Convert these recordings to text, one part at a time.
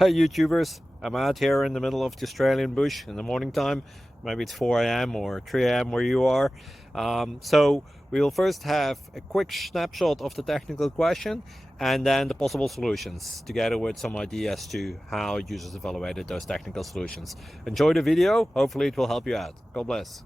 Hey YouTubers, I'm out here in the middle of the Australian bush in the morning time. Maybe it's 4 a.m. or 3 a.m. where you are. So we'll first have a quick snapshot of the technical question and then the possible solutions, together with some ideas to how users evaluated those technical solutions. Enjoy the video, hopefully it will help you out. God bless.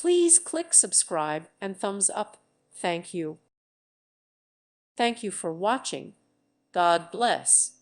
Please click subscribe and thumbs up. Thank you. Thank you for watching. God bless.